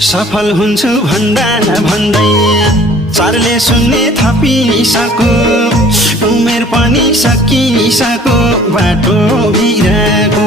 सफल हुन्छु भन्दा नभन्दै चारले सुन्ने थपिसको उमेर पनि सकिसको बाटो बिराको